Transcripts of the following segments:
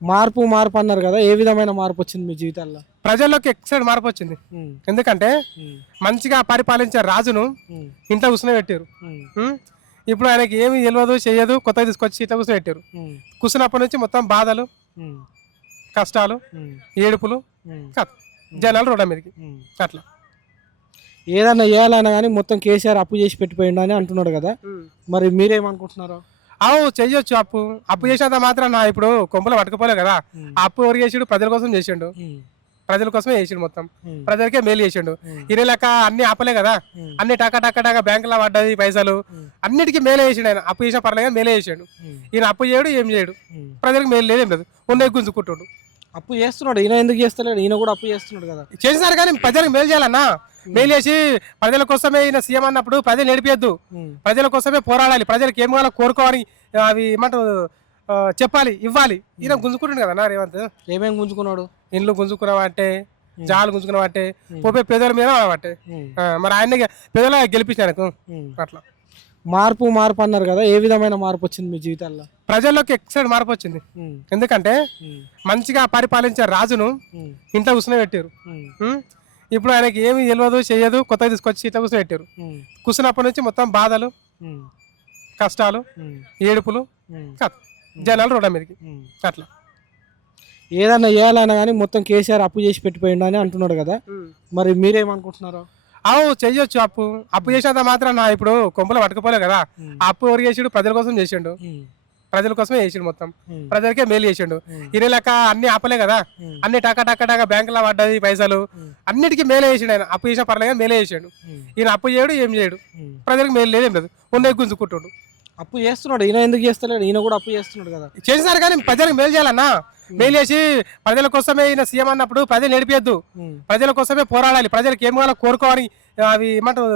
మార్పు మార్పు అన్నారు కదా, ఏ విధమైన మార్పు వచ్చింది మీ జీవితాల్లో? ప్రజల్లోకి ఎక్సైడ్ మార్పు వచ్చింది. ఉమ్, ఎందుకంటే ఉమ్, మంచిగా పరిపాలించే రాజును ఉమ్, ఇంట్లో కూర్చోబెట్టారు. ఉమ్, ఉం? ఇప్పుడు ఆయనకి ఏమి తెలియదు చేయదు, కొత్తగా తీసుకొచ్చి ఇట్లా కూర్చోబెట్టారు. ఉమ్, కూర్చున్నప్పటి నుంచి మొత్తం బాధలు, ఉమ్, కష్టాలు, ఉమ్, ఏడుపులు, ఉమ్, కథ జనాలు రోడ్ల మీదకి ఉమ్. అట్లా. ఏదన్నా చేయాలన్నా కానీ మొత్తం కేసీఆర్ అప్పు చేసి పెట్టిపోయిండు అని అంటున్నాడు కదా, మరి మీరేమనుకుంటున్నారు? అవు చెయ్యొచ్చు అప్పు. అప్పు చేసేంత మాత్రం నా ఇప్పుడు కొంపలు పట్టుకుపోలే కదా. ఉమ్, ఆ అప్పు ఎవరు చేసిండు? ప్రజల కోసం చేసిండు. ఉమ్, ప్రజల కోసమే చేసిండు మొత్తం. ఉమ్, ప్రజలకే మేలు చేసిండు. ఉమ్, ఇరే లెక్క అన్ని ఆపలే కదా. ఉమ్, అన్ని టక టక టక బ్యాంకులో పడ్డది పైసలు, ఉమ్, అన్నిటికీ మేలే చేసిండు ఆయన. అప్పు చేసిన పర్లేదు మేలే చేసిండు. ఉమ్, ఈయన అప్పు చేయడు, ఏం చేయడు. ఉమ్. ప్రజలకు మేలు లేదు, ఏం లేదు. ఉన్నది గుంజుకుంటాడు. అప్పు చేస్తున్నాడు ఈయన, ఎందుకు చేస్తలేడు? ఈయన కూడా అప్పు చేస్తున్నాడు కదా. చేసినారు కానీ ప్రజలకు మేలు చేయాలన్నా. మేలు చేసి ప్రజల కోసమే ఈయన సీఎం అన్నప్పుడు ప్రజలు నడిపేయద్దు. ఉమ్, ప్రజల కోసమే పోరాడాలి. ప్రజలకు ఏం కావాలో కోరుకోవాలి. అవి ఏమంటారు, చెప్పాలి, ఇవ్వాలి. ఈయన గుంజుకుంటుండు కదా రేవంత్. ఏమేమి గుంజుకున్నాడు? ఇండ్లు గుంజుకున్నావంటే, జాలు గుంజుకున్నావంటే, ఉమ్, పోపే పేదల మీద అంటే ఉమ్, మరి ఆయన పేదల గెలిపించాను ఉమ్. అట్లా. మార్పు మార్పు అన్నారు కదా, ఏ విధమైన మార్పు వచ్చింది మీ జీవితాల్లో? ప్రజల్లోకి ఎక్సైడ్ మార్పు వచ్చింది. ఉమ్, ఎందుకంటే ఉమ్, మంచిగా పరిపాలించే రాజును ఉమ్, ఇంట్లో కూర్చోబెట్టారు. ఉమ్, ఇప్పుడు ఆయనకి ఏమి తెలియదు చేయదు, కొత్తగా తీసుకొచ్చి ఇట్లా కూర్చోబెట్టారు. ఉమ్, కూర్చున్నప్పటి నుంచి మొత్తం బాధలు, ఉమ్, కష్టాలు, ఉమ్, ఏడుపులు, ఉమ్, కథ జనాలు రోడ్ల మీదకి ఉమ్. అట్లా. ఏదన్నా చేయాలన్నా కానీ మొత్తం కేసీఆర్ అప్పు చేసి పెట్టిపోయిండు అని అంటున్నాడు కదా, మరి మీరేమనుకుంటున్నారు? అవు చెయ్యొచ్చు అప్పు. అప్పు చేసేంత మాత్రం నా ఇప్పుడు కొంపలు పట్టుకుపోలే కదా. ఉమ్, ఆ అప్పు ఎవరు చేసిండు? ప్రజల కోసం చేసిండు. ఉమ్, ప్రజల కోసమే చేసిండు మొత్తం. ఉమ్, ప్రజలకే మేలు చేసిండు. ఉమ్, ఇరే లెక్క అన్ని ఆపలే కదా. ఉమ్, అన్ని టక టక టక బ్యాంకులో పడ్డది పైసలు, ఉమ్, అన్నిటికీ మేలే చేసిండు ఆయన. అప్పు చేసిన పర్లేదు మేలే చేసిండు. ఉమ్, ఈయన అప్పు చేయడు, ఏం చేయడు. ఉమ్. ప్రజలకు మేలు లేదు, ఏం లేదు. ఉన్నది గుంజుకుంటాడు. అప్పు చేస్తున్నాడు ఈయన, ఎందుకు చేస్తలేడు? ఈయన కూడా అప్పు చేస్తున్నాడు కదా. చేసినారు కానీ ప్రజలకు మేలు చేయాలన్నా. మేలు చేసి ప్రజల కోసమే ఈయన సీఎం అన్నప్పుడు ప్రజలు నడిపేయద్దు. ఉమ్, ప్రజల కోసమే పోరాడాలి. ప్రజలకు ఏం కావాలో కోరుకోవాలి. అవి ఏమంటారు,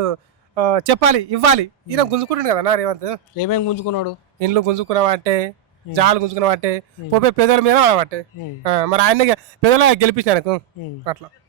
చెప్పాలి, ఇవ్వాలి. ఈయన గుంజుకుంటుండు కదా రేవంత్. ఏమేమి గుంజుకున్నాడు? ఇండ్లు గుంజుకున్నావంటే, ఉమ్, జాలు గుంజుకున్నావంటే, పోపే పేదల మీద అంటే ఉమ్, మరి ఆయన పేదల గెలిపించాను ఉమ్. అట్లా.